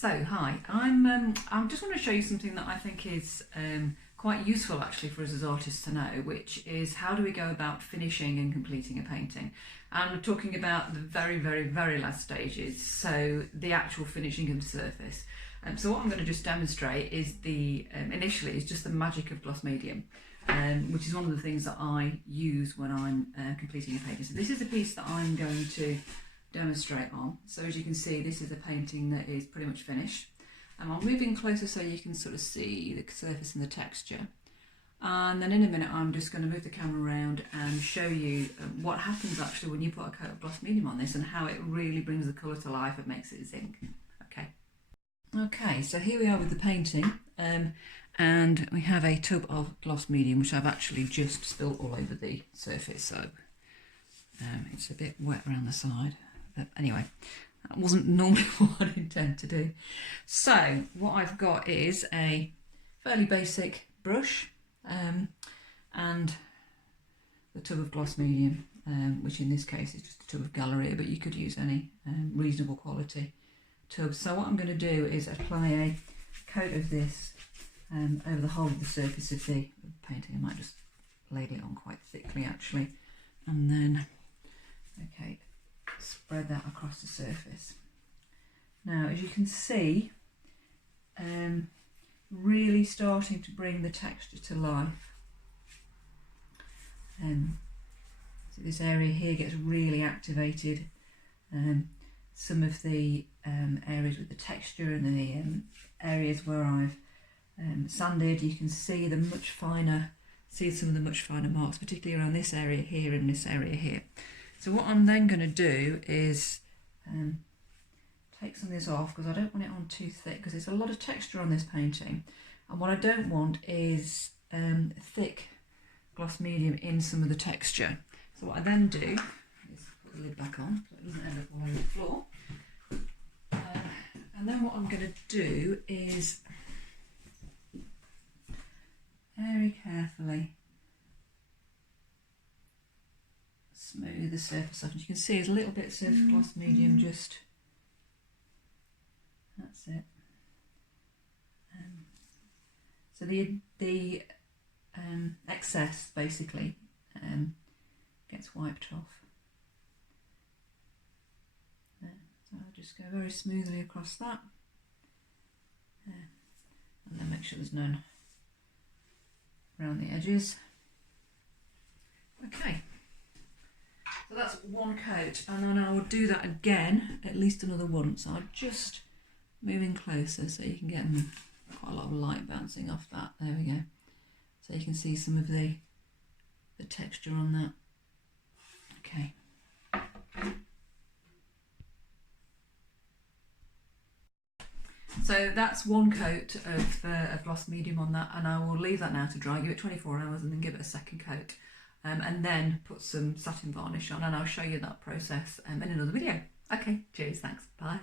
So hi, I'm just want to show you something that I think is quite useful actually for us as artists to know, which is how do we go about finishing and completing a painting. And we're talking about the very last stages, so the actual finishing of the surface. So what I'm going to just demonstrate is initially is just the magic of gloss medium, which is one of the things that I use when I'm completing a painting. So this is a piece that I'm going to demonstrate on. So as you can see, this is a painting that is pretty much finished. And I'm moving closer so you can sort of see the surface and the texture. And then in a minute I'm just going to move the camera around and show you what happens actually when you put a coat of gloss medium on this and how it really brings the colour to life and makes it zinc. Okay, so here we are with the painting, and we have a tub of gloss medium which I've actually just spilled all over the surface, so it's a bit wet around the side. But anyway, that wasn't normally what I'd intend to do. So what I've got is a fairly basic brush and the tub of gloss medium, which in this case is just a tub of Galleria, but you could use any reasonable quality tub. So what I'm going to do is apply a coat of this over the whole of the surface of the painting. I might just ladle it on quite thickly actually, and then okay, spread that across the surface. Now as you can see, really starting to bring the texture to life. So this area here gets really activated. Some of the areas with the texture and the areas where I've sanded, you can see some of the much finer marks, particularly around this area here and this area here. So what I'm then going to do is take some of this off, because I don't want it on too thick, because there's a lot of texture on this painting, and what I don't want is thick gloss medium in some of the texture. So what I then do is put the lid back on so it doesn't end up all over the floor, and then what I'm going to do is very carefully smooth the surface off. And you can see there's little bits of gloss medium, just that's it. So the excess basically gets wiped off. So I'll just go very smoothly across that, and then make sure there's none around the edges. Okay. So that's one coat, and then I will do that again at least another once. So I'm just moving closer so you can get quite a lot of light bouncing off that. There we go. So you can see some of the texture on that. Okay. So that's one coat of gloss medium on that, and I will leave that now to dry, give it 24 hours and then give it a second coat. And then put some satin varnish on, and I'll show you that process in another video. Okay, cheers, thanks, bye.